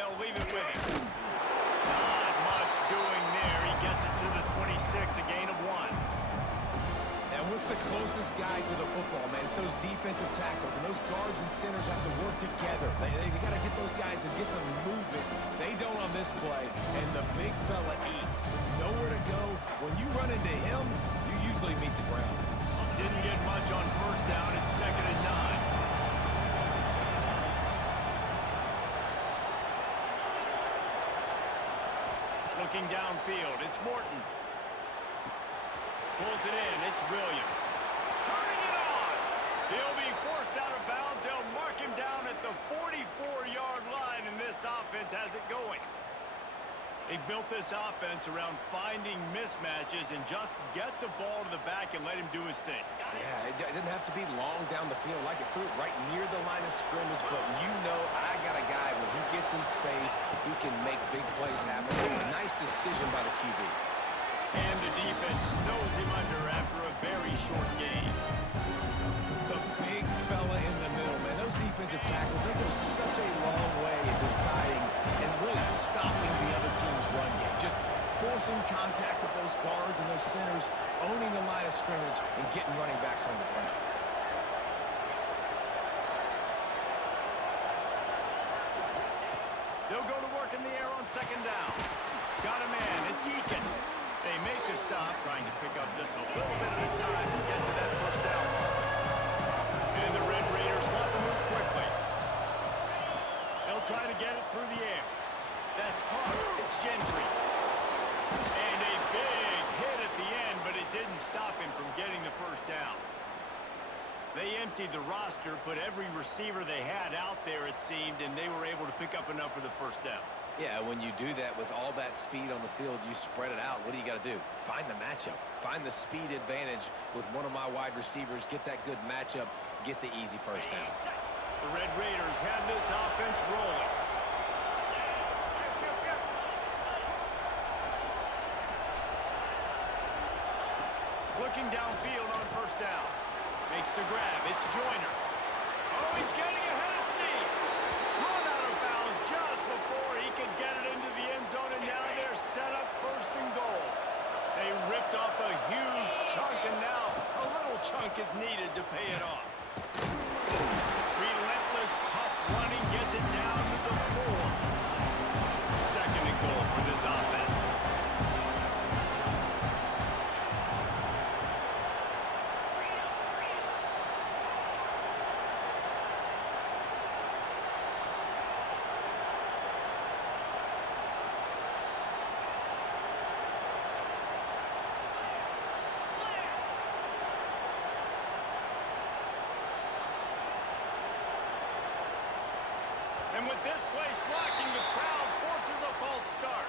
they'll leave it with him. Not much doing there. He gets it to the 26, a gain of 1. And what's the closest guy to the football, man? It's those defensive tackles, and those guards and centers have to work together. They got to get those guys and get some movement. They don't on this play, and the big fella eats. Nowhere to go. When you run into him, you usually meet the ground. Didn't get much on first down. It's 2nd and 9. Looking downfield, it's Morton. Pulls it in, it's Williams. Turning it on! He'll be forced out of bounds. They'll mark him down at the 44-yard line, and this offense has it going. They've built this offense around finding mismatches and just get the ball to the back and let him do his thing. Yeah, it didn't have to be long down the field. Like it threw it right near the line of scrimmage, but you know I got a guy, when he gets in space, he can make big plays happen. Nice decision by the QB. And the defense snows him under after a very short game. The big fella in the middle, man. Those defensive tackles, they go such a long way in deciding and really stopping the other team's run game. Just forcing contact with those guards and those centers, owning the line of scrimmage, and getting running backs on the ground. They'll go to work in the air on 2nd down. Got a man, it's Eakin. They make the stop, trying to pick up just a little bit at a time to get to that first down mark. And the Red Raiders want to move quickly. They'll try to get it through the air. That's caught. It's Gentry. And a big hit at the end, but it didn't stop him from getting the first down. They emptied the roster, put every receiver they had out there, it seemed, and they were able to pick up enough for the first down. Yeah, when you do that with all that speed on the field, you spread it out. What do you got to do? Find the matchup. Find the speed advantage with one of my wide receivers. Get that good matchup. Get the easy first down. The Red Raiders have this offense rolling. Looking downfield on first down. Makes the grab. It's Joyner. Oh, he's getting ahead of steam. Run out of bounds just before he could get it into the end zone, and now they're set up 1st and goal. They ripped off a huge chunk, and now a little chunk is needed to pay it off. Relentless, tough running gets it down to the 4. 2nd and goal for this offense. And with this place rocking, the crowd forces a false start.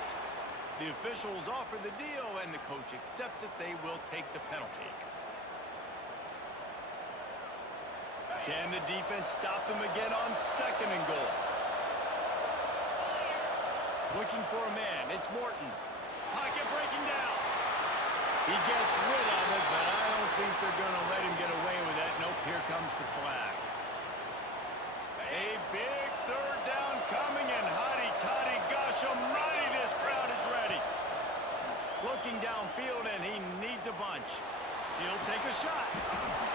The officials offer the deal, and the coach accepts it. They will take the penalty. Can the defense stop them again on 2nd and goal? Looking for a man. It's Morton. Pocket breaking down. He gets rid of it, but I don't think they're going to let him get away with that. Nope, here comes the flag. A big 3rd down coming, and hotty-toddy, gosh almighty, this crowd is ready. Looking downfield, and he needs a bunch. He'll take a shot.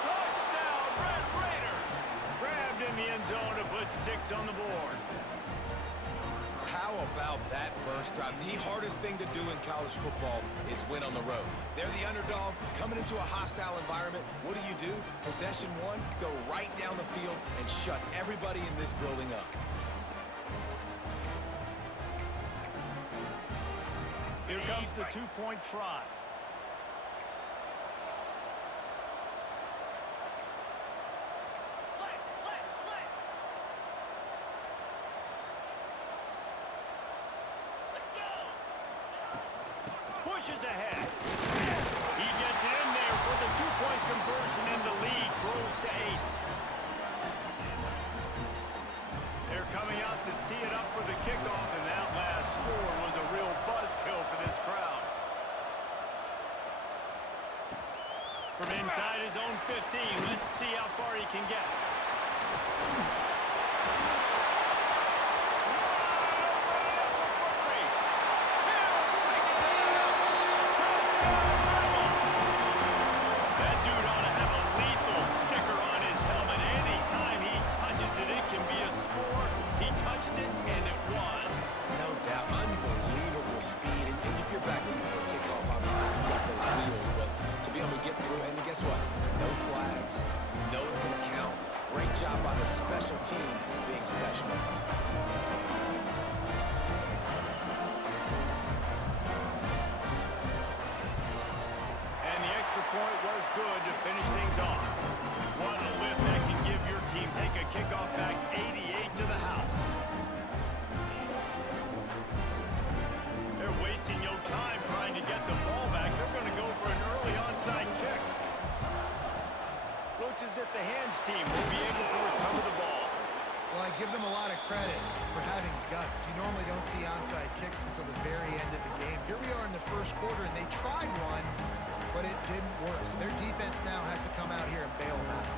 Touchdown, Red Raiders! Grabbed in the end zone to put 6 on the board. How about that first drive? The hardest thing to do in college football is win on the road. They're the underdog, coming into a hostile environment. What do? Possession 1, go right down the field and shut everybody in this building up. Here comes the 2-point try. Pushes ahead. He gets in there for the 2-point conversion, and the lead grows to 8. They're coming out to tee it up for the kickoff, and that last score was a real buzzkill for this crowd. From inside his own 15, let's see how far he can get. Wide open with special teams being special. And the extra point was good to finish things off. What a lift that can give your team. Take a kickoff back 88 to the house. They're wasting no time trying to get the ball back. They're going to go for an early onside kick. Looks as if the hands team will be able to recover the ball. Well, I give them a lot of credit for having guts. You normally don't see onside kicks until the very end of the game. Here we are in the first quarter, and they tried one, but it didn't work. So their defense now has to come out here and bail them out.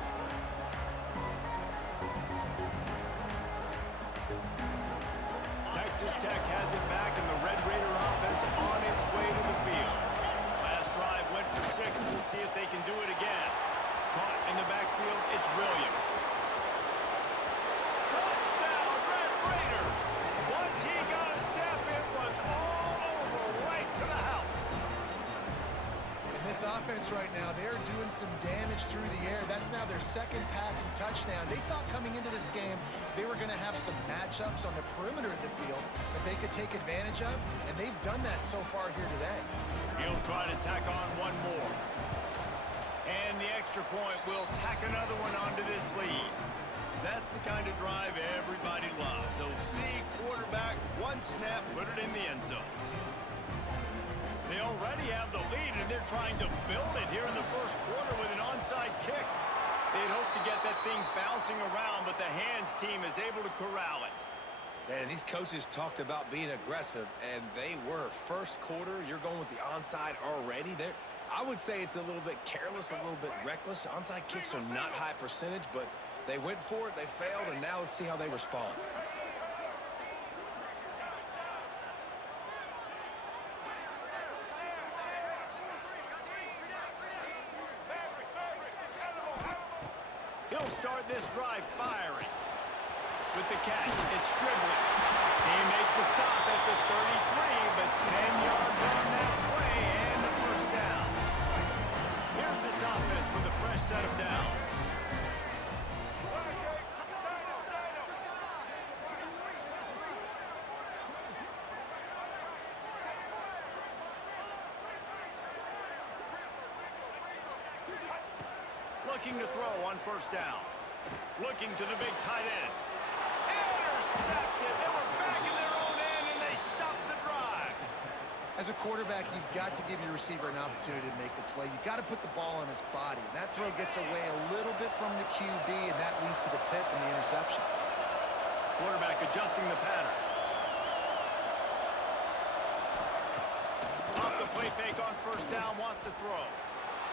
Texas Tech has it back, and the Red Raider offense on its way to the field. Last drive went for 6. We'll see if they can do it again. Caught in the backfield, it's Williams. Touchdown, Red Raiders! Once he got a step, it was all over, right to the house. In this offense right now, they're doing some damage through the air. That's now their second passing touchdown. They thought coming into this game they were going to have some matchups on the perimeter of the field that they could take advantage of, and they've done that so far here today. He'll try to tack on one more. And the extra point will tack another one onto this lead. That's the kind of drive everybody loves. OC, quarterback, one snap, put it in the end zone. They already have the lead, and they're trying to build it here in the first quarter with an onside kick. They'd hope to get that thing bouncing around, but the hands team is able to corral it. Man, these coaches talked about being aggressive, and they were. First quarter, you're going with the onside already. I would say it's a little bit careless, a little bit reckless. Onside kicks are not high percentage, but they went for it, they failed, and now let's see how they respond. He'll start this drive firing. With the catch, it's dribbling. He makes the stop at the 33, but 10 yards on that play and the first down. Here's this offense with a fresh set of downs. Looking to throw on first down. Looking to the big tight end. Intercepted. They were back in their own end, and they stopped the drive. As a quarterback, you've got to give your receiver an opportunity to make the play. You've got to put the ball on his body. And that throw gets away a little bit from the QB, and that leads to the tip and the interception. Quarterback adjusting the pattern. Off the play fake on first down, wants to throw.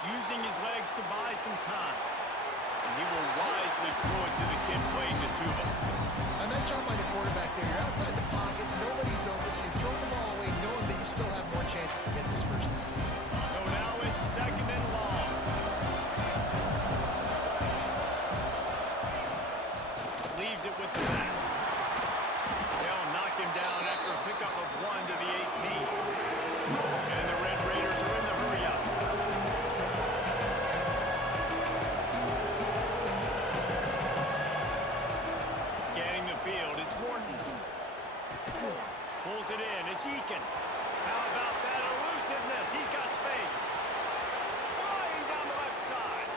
Using his legs to buy some time. And he will wisely throw it to the kid playing the tuba. A nice job by the quarterback there. You're outside the pocket, nobody's open, so you throw the ball away knowing that you still have more chances to get this first down. So now it's second and long. Leaves it with the back. They'll knock him down after a pickup of 1 to the 18. And the Red Raiders are in the hurry-up. Scanning the field, it's Morton. Pulls it in, it's Eakin. How about that elusiveness? He's got space. Flying down the left side.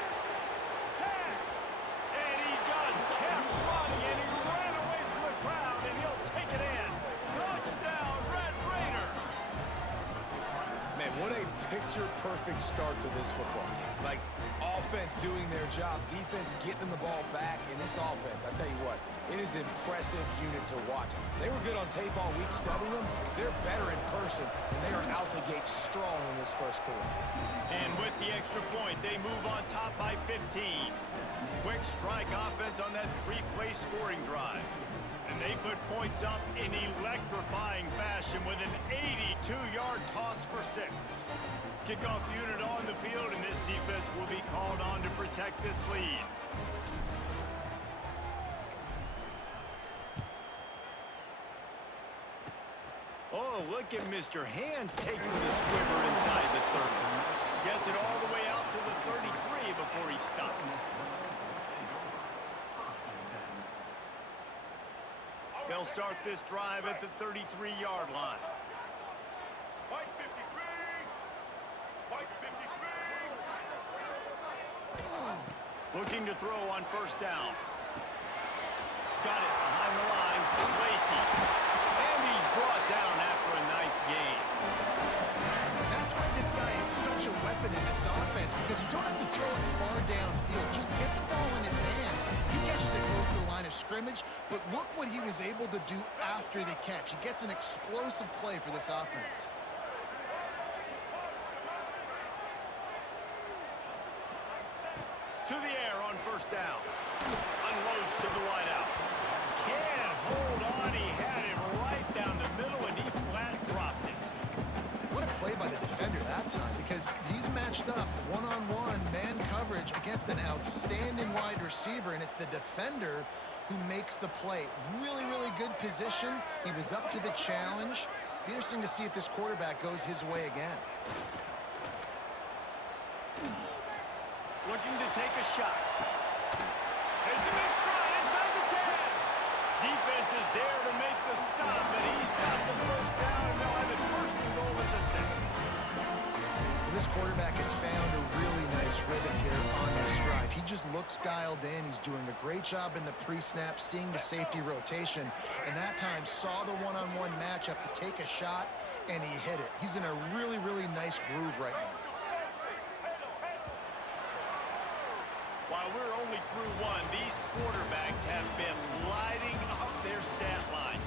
10. And he just kept running, and he ran away from the crowd, and he'll take it in. Touchdown, Red Raiders. Man, what a picture-perfect start to this football game. Like, offense doing their job, defense getting the ball back. In this offense, I tell you what, it is an impressive unit to watch. They were good on tape all week studying them. They're better in person, and they are out the gate strong in this first quarter. And with the extra point, they move on top by 15. Quick strike offense on that 3-play scoring drive. And they put points up in electrifying fashion with an 82-yard toss for 6. Kickoff unit on the field, and this defense will be called on to protect this lead. Oh, look at Mr. Hands taking the squibber inside the 30. Gets it all the way out to the 33 before he stopped. They'll start this drive at the 33-yard line. White 53. White 53. Looking to throw on first down. Got it behind the line. It's Lacy. And he's brought down after a nice gain. That's why this guy is such a weapon in this offense, because you don't have to throw it far downfield. Just get the ball in his hands. He catches it close to the line of scrimmage, but look what he was able to do after the catch. He gets an explosive play for this offense. To the air on first down. Unloads to the wideout. Can't hold on. He had it right down the middle, and he flat dropped it. What a play by the defender that time, because he's matched up one-on-one man coverage against an outstanding wide receiver, and it's the defender who makes the play. Really, really good position. He was up to the challenge. Be interesting to see if this quarterback goes his way again. Looking to take a shot. It's a big stride inside the 10. Defense is there to make the stop, but he's got the first down, and they'll have it first and goal at the 6. Well, this quarterback has found a really nice rhythm here on this drive. He just looks dialed in. He's doing a great job in the pre-snap, seeing the safety rotation, and that time saw the one-on-one matchup to take a shot, and he hit it. He's in a really, really nice groove right now. While we're only through one, these quarterbacks have been lighting up their stat lines.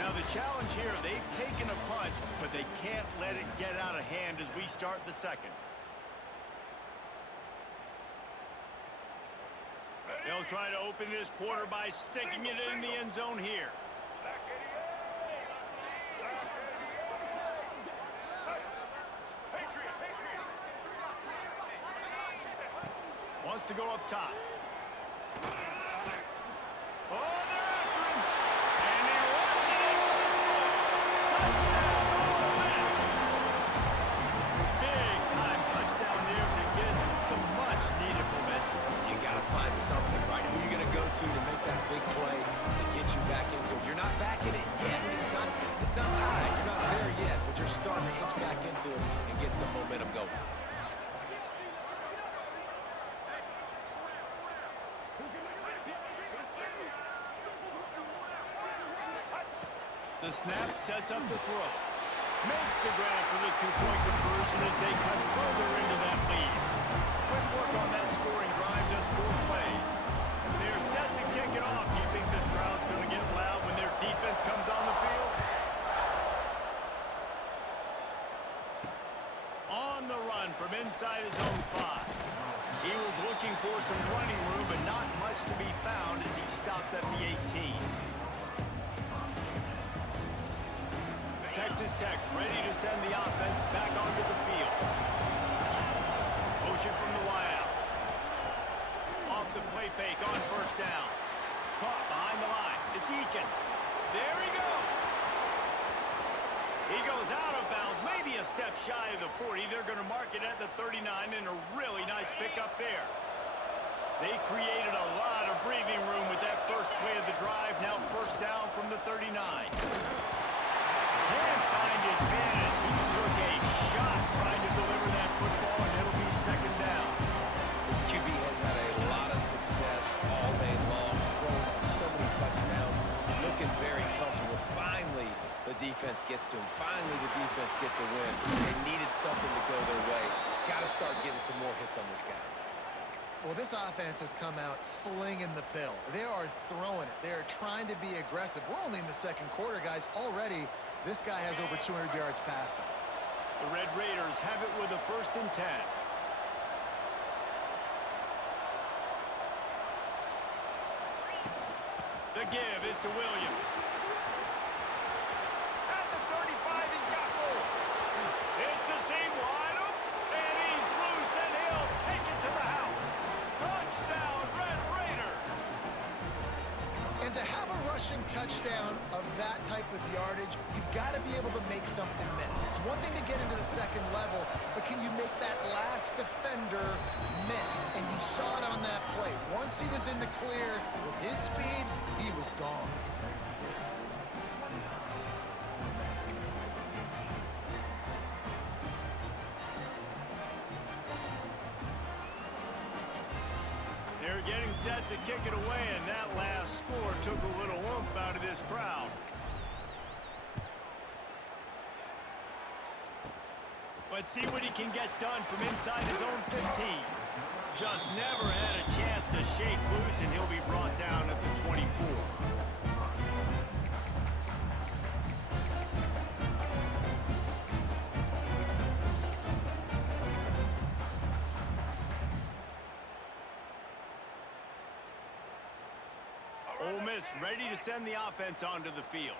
Now the challenge here, they've taken a punch, but they can't let it get out of hand as we start the second. They'll try to open this quarter by sticking it in the end zone here. Wants to go up top. Oh, they're after him. And he runs it in for the score. Touchdown, Ole Miss. Big time touchdown there to get some much needed momentum. You got to find something, right? Who are you going to go to make that big play to get you back into it? You're not back in it yet. It's not tied. You're not there yet, but you're starting to inch back into it and get some momentum going. The snap sets up the throw. Makes the grab for the two-point conversion as they cut further into that lead. Quick work on that scoring drive, just 4 plays. They're set to kick it off. You think this crowd's going to get loud when their defense comes on the field? On the run from inside his own 5. He was looking for some running room, but not much to be found as he stopped at the 18. Texas Tech ready to send the offense back onto the field. Motion from the wideout. Off the play fake on first down. Caught behind the line. It's Eakin. There he goes. He goes out of bounds, maybe a step shy of the 40. They're going to mark it at the 39, and a really nice pickup there. They created a lot of breathing room with that first play of the drive. Now first down from the 39. Can't find his man as he took a shot trying to deliver that football, and it'll be second down. This QB has had a lot of success all day long, throwing for so many touchdowns, looking very comfortable. Finally, the defense gets to him. Finally, the defense gets a win. They needed something to go their way. Got to start getting some more hits on this guy. Well, this offense has come out slinging the pill. They are throwing it. They are trying to be aggressive. We're only in the second quarter, guys. Already, this guy has over 200 yards passing. The Red Raiders have it with a 1st and 10. The give is to Williams. At the 35, he's got more. It's a seam wide open, and he's loose, and he'll take it to the house. Touchdown, Red Raiders. And to have a rushing touchdown of that type of yardage, you've got to be able to make something miss. It's one thing to get into the second level, but can you make that last defender miss? And you saw it on that play. Once he was in the clear with his speed, he was gone. set to kick it away, and that last score took a little oomph out of this crowd. Let's see what he can get done from inside his own 15. Just never had a chance to shake loose, and he'll be brought down at the 24. Ole Miss ready to send the offense onto the field.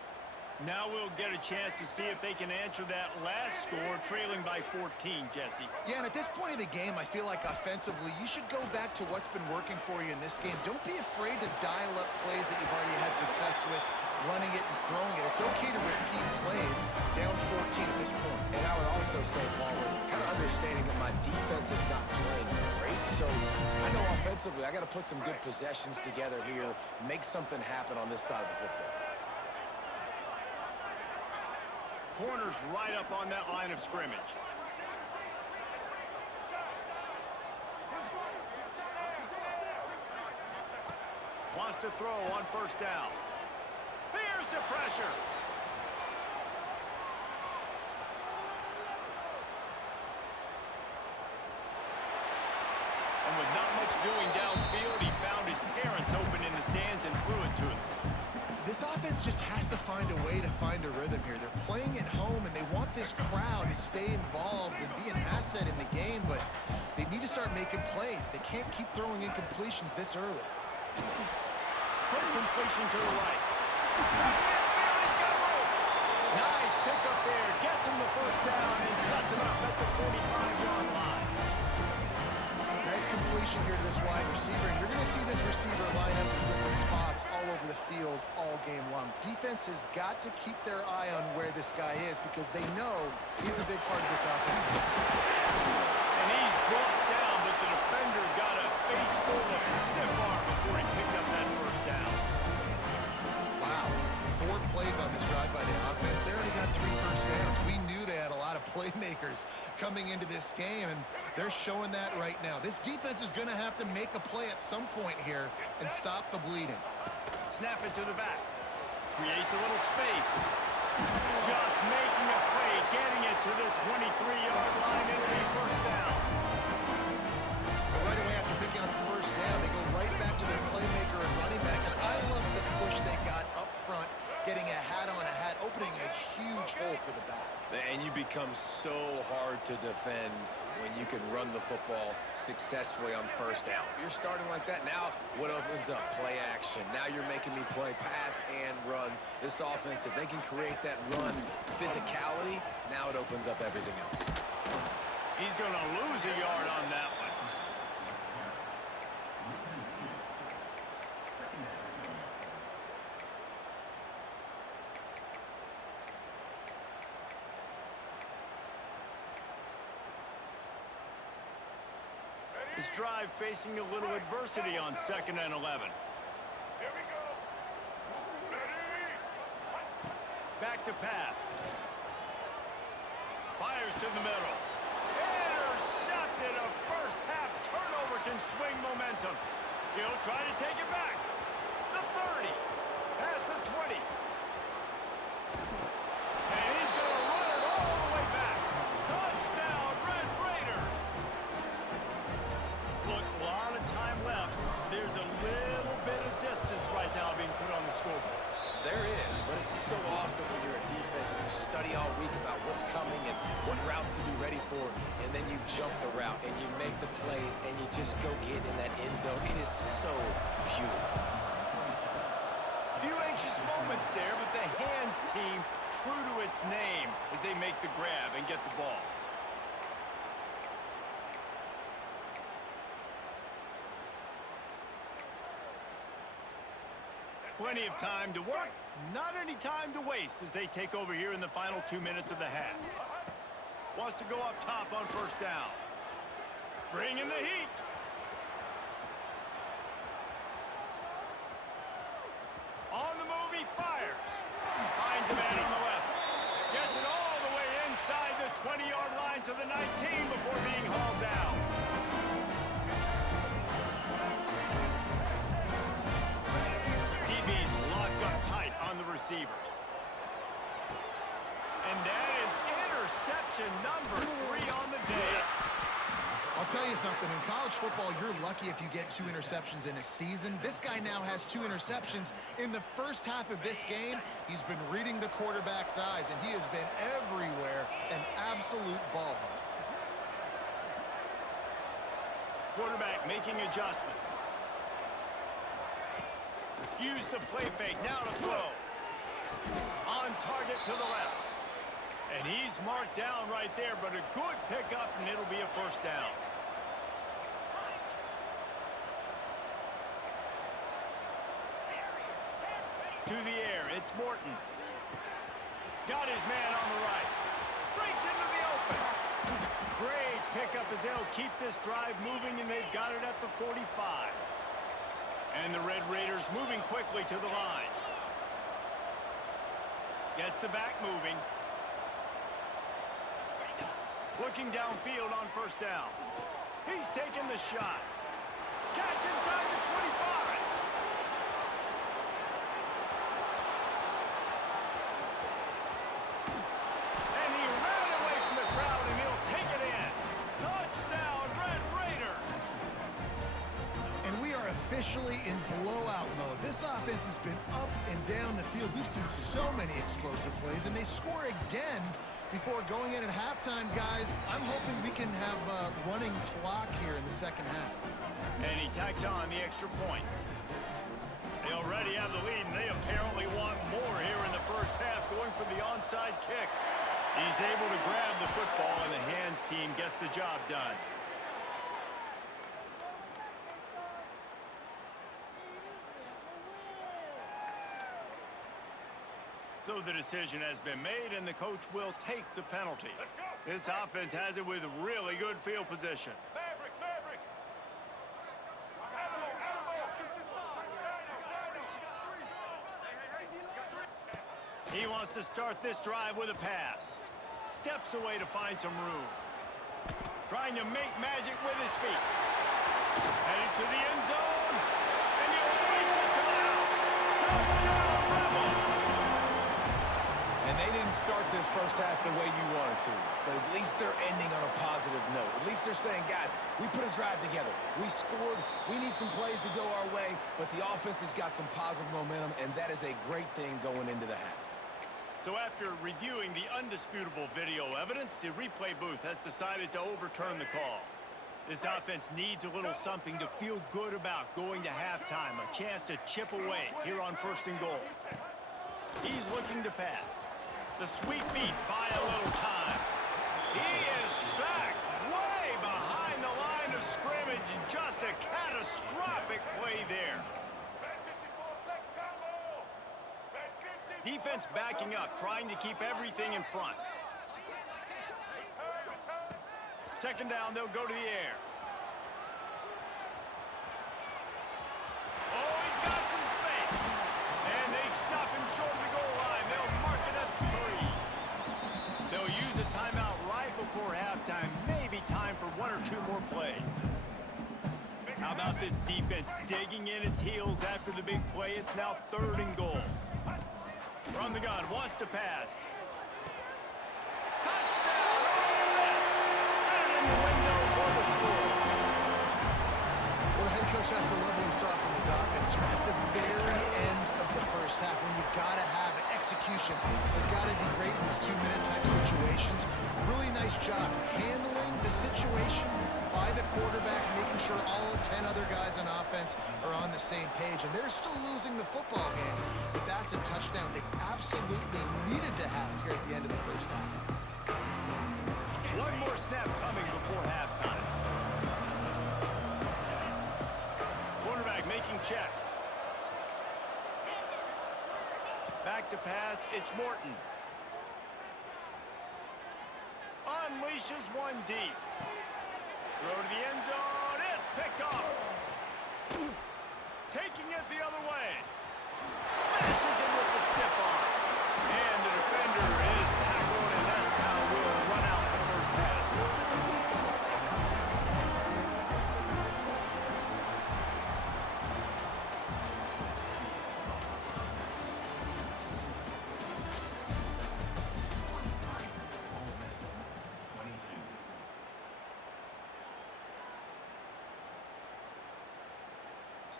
Now we'll get a chance to see if they can answer that last score, trailing by 14, Jesse. Yeah, and at this point of the game, I feel like offensively, you should go back to what's been working for you in this game. Don't be afraid to dial up plays that you've already had success with, running it and throwing it. It's okay to repeat plays down 14 at this point. And I would also say, Paul, we're kind of understanding that my defense is not playing great. So I know offensively I got to put some good possessions together here, make something happen on this side of the football. Corner's right up on that line of scrimmage. Wants to throw on first down. Here's the pressure. And with not much doing downfield, he found his parents open in the stands and threw it to him. This offense just has to find a way to find a rhythm here. They're playing at home, and they want this crowd to stay involved and be an asset in the game, but they need to start making plays. They can't keep throwing incompletions this early. Quick completion to the right. He's got room. Nice pickup there. Gets him the first down and sets him up at the 45-yard line. Nice completion here to this wide receiver, and you're going to see this receiver line up in different spots all over the field all game long. Defense has got to keep their eye on where this guy is because they know he's a big part of this offense's success. And he's brought down, but the defender got a face full of stiff arm before he picked up that first down. Wow, 4 plays on this drive by the offense. They already got 3 first downs. We knew they had a lot of playmakers coming into this game, and they're showing that right now. This defense is going to have to make a play at some point here and stop the bleeding. Snap it to the back. Creates a little space. Just making a play, getting it to the 23-yard line. It'll be first down. Right away after picking up the first down, they go right back to their playmaker and running back. And I love the push they got up front, getting a hat on a hat, opening a huge hole for the back. And you become so hard to defend when you can run the football successfully on first down. You're starting like that. Now what opens up? Play action. Now you're making me play pass and run. This offense, if they can create that run physicality, now it opens up everything else. He's going to lose a yard on that one. This drive facing a little adversity on 2nd and 11. Here we go. Ready. Back to pass. Fires to the middle. Intercepted. A first half turnover can swing momentum. He'll try to take it back. The 30. Past the 20. And he's going to run it all the way back. Touchdown, Red Raiders. Look, a lot of time left. There's a little bit of distance right now being put on the scoreboard. There is, but it's so awesome when you're a defense and you study all week about what's coming and what routes to be ready for, and then you jump the route and you make the plays and you just go get in that end zone. It is so beautiful. Few anxious moments there, but the hands team true to its name as they make the grab and get the ball. Plenty of time to work, not any time to waste as they take over here in the final 2 minutes of the half. Wants to go up top on first down. Bringing the heat. On the move, he fires. Finds a man on the left. Gets it all the way inside the 20-yard line to the 19 before being hauled down. receivers. And that is interception number 3 on the day. I'll tell you something, in college football, you're lucky if you get 2 interceptions in a season. This guy now has 2 interceptions. In the first half of this game, he's been reading the quarterback's eyes, and he has been everywhere, an absolute ball hawk. Quarterback making adjustments. Use the play fake, now to throw. On target to the left. And he's marked down right there, but a good pickup, and it'll be a first down. To the air, it's Morton. Got his man on the right. Breaks into the open. Great pickup as they'll keep this drive moving, and they've got it at the 45. And the Red Raiders moving quickly to the line. Gets the back moving. Looking downfield on first down. He's taking the shot. Catch inside the 25. And he ran away from the crowd, and he'll take it in. Touchdown, Red Raiders. And we are officially in blowout mode. This offense has been up and down the field. We've seen so many explosive plays, and they score again before going in at halftime, guys. I'm hoping we can have a running clock here in the second half. And he tacked on the extra point. They already have the lead, and they apparently want more here in the first half, going for the onside kick. He's able to grab the football, and the hands team gets the job done. So the decision has been made, and the coach will take the penalty. Let's go. This offense has it with really good field position. Maverick, Maverick. He wants to start this drive with a pass. Steps away to find some room. Trying to make magic with his feet. Headed to the end zone. And he'll race it to the house. Touchdown, Rebels! And they didn't start this first half the way you wanted to, but at least they're ending on a positive note. At least they're saying, guys, we put a drive together. We scored. We need some plays to go our way, but the offense has got some positive momentum, and that is a great thing going into the half. So after reviewing the undisputable video evidence, the replay booth has decided to overturn the call. This offense needs a little something to feel good about going to halftime, a chance to chip away here on 1st and goal. He's looking to pass. The sweet feet buy a little time. He is sacked way behind the line of scrimmage. Just a catastrophic play there. Defense backing up, trying to keep everything in front. Second down, they'll go to the air. Oh, he's got some space. And they stop him short of the goal line. They'll mark it at 3. They'll use a timeout right before halftime. Maybe time for 1 or 2 more plays. How about this defense digging in its heels after the big play? It's now 3rd and goal. From the gun, wants to pass. Touchdown! Put it in the window for the score. Well, the head coach has to love what he saw from his offense here at the very end of the first half, when you got to have execution. It's got to be great in these 2-minute type situations. Really nice job handling the situation by the quarterback, making sure all 10 other guys on offense are on the same page. And they're still losing the football game, but that's a touchdown they absolutely needed to have here at the end of the first half. One more snap coming before halftime. Quarterback making checks. Back to pass, it's Morton. Unleashes one deep. Throw to the end zone, it's picked off. Taking it the other way. Smashes it with the stiff arm. And the defender is tackled, and that's how we'll run out the first half.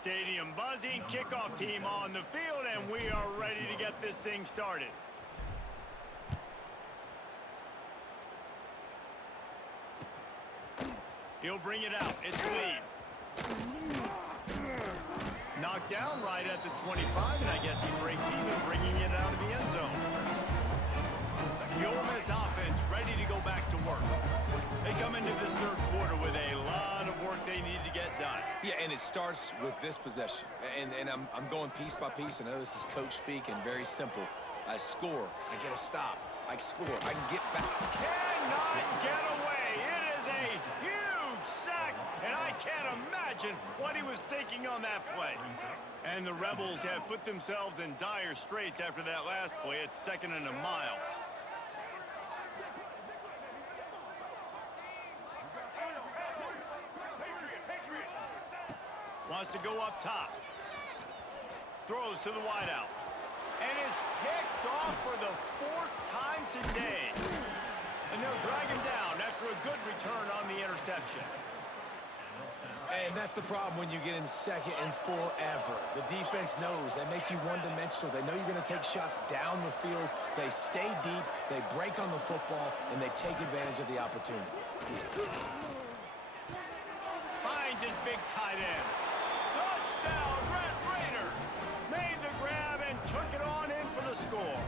Stadium buzzing, kickoff team on the field, and we are ready to get this thing started. He'll bring it out. It's Lee. Knocked down right at the 25, and I guess he breaks even, bringing it out of the end zone. The Ole Miss offense ready to go back to work. They come into this third quarter with a lot of work they need to get done. Yeah, and it starts with this possession. And I'm going piece by piece. I know this is coach speak and very simple. I score. I get a stop. I score. I can get back. Cannot get away. It is a huge sack, and I can't imagine what he was thinking on that play. And the Rebels have put themselves in dire straits after that last play. It's 2nd and a mile. Wants to go up top. Throws to the wideout. And it's picked off for the 4th time today. And they'll drag him down after a good return on the interception. And that's the problem when you get in 2nd and forever. The defense knows. They make you one-dimensional. They know you're going to take shots down the field. They stay deep. They break on the football, and they take advantage of the opportunity. Finds his big tight end. Touchdown, Red Raiders! Made the grab and took it on in for the score.